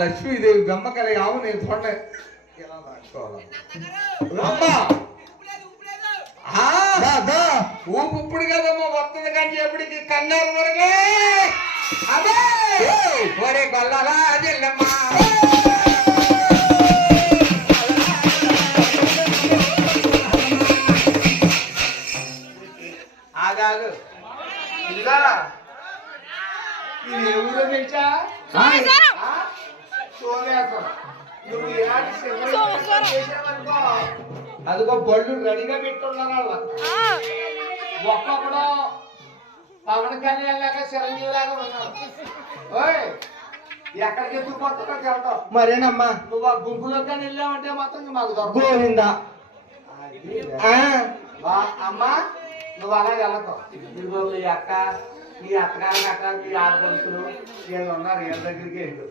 లక్ష్మీదేవి గమ్మ కలిగి ఆవు నేను తోట ఊపు ఇప్పుడు కదమ్మా వస్తుంది కానీ ఎప్పటికి? కన్నారు వరకే అదే! ఒరే గొల్లలా జల్లమ్మా. తెలుసా సోమేశ్వరం. నువ్వు ఇలాంటి అదిగో బళ్ళు రెడీగా పెట్టున్నారు వాళ్ళ ఆ, ఒక్కొక్కడు పవన్ కళ్యాణ్ లాగా చిరంజీవి లాగా ఉన్నాడు ఓయ్ ఎక్కడికి ఎత్తుకుపోతున్నా చెబుతావు మరేనమ్మా? నువ్వు ఆ గుంపులో కానీ వెళ్ళావంటే మాత్రం మాకు గోవిందా. ఆ, వా- అమ్మా నువ్వు అలా వెళ్ళకు. అక్క. ఈ అత్తగారి అక్క ఈ ఆడపడుచులు వీళ్ళు ఉన్నారు వీళ్ళ దగ్గరికి వెళ్ళు.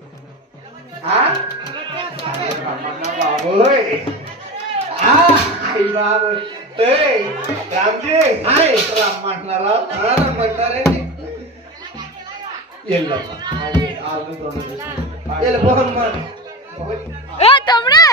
బాబోయ్. ఏయ్, రామ్జీ. రమ్మంటున్నారా? రమ్మంటారండి వెళ్ళమ్మా. వెళ్ళిపోమ్మా తమ్ముడు!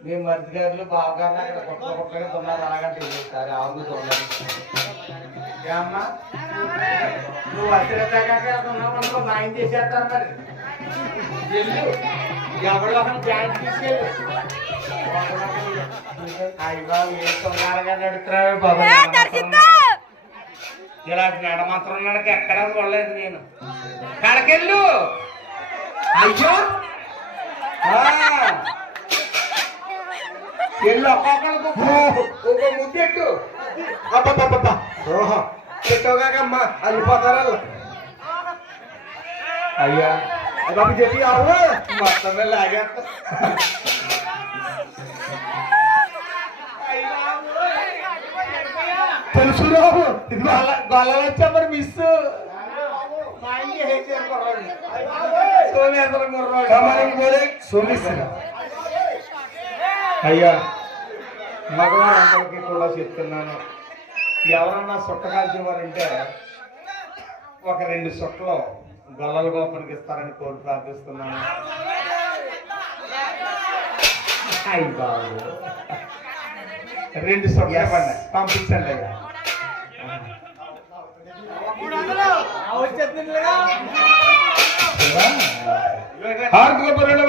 మీ మరిది గారు బావగారు అక్కడ కొత్త కొత్తగా తున్నారు అలాగంటే సరే అవును నువ్వు ఉన్నావు మాయం మరి. వెళ్ళు. తీసుకెళ్ళు ఏ తొందరగా నడుతున్నావే బాబు. ఇలాంటి నడమంత్రం ఉన్నాడు ఎక్కడా చూడలేదు నేను. కడకెళ్ళు. అయ్యో. ఎల్లు ఒక్కొక్కరికి ఒక్కొక్క- ముద్దెట్టు. అబ్బబ్బబ్బబ్బా. ఓహో. చెట్టోగాకమ్మా అల్లిపోతారా అయ్యా బాబు చెప్పి ఆవు మొత్తమే లాగేస్తా. తెలుసు రావు. గొల్లలు వచ్చా మరి మిస్ పోలే సోమేశ్వర. అయ్యా మగవారందరికీ కూడా చెప్తున్నాను. ఎవరన్నా సుట్ట కాల్చేవారంటే ఒక రెండు సుట్టలు గొల్లల గోపనికి ఇస్తారని కోరి ప్రార్థిస్తున్నాను. అయ్యి బాబు రెండు Yes. పడ్డాయి పంపించండి అయ్యా. హార్దిక పరుల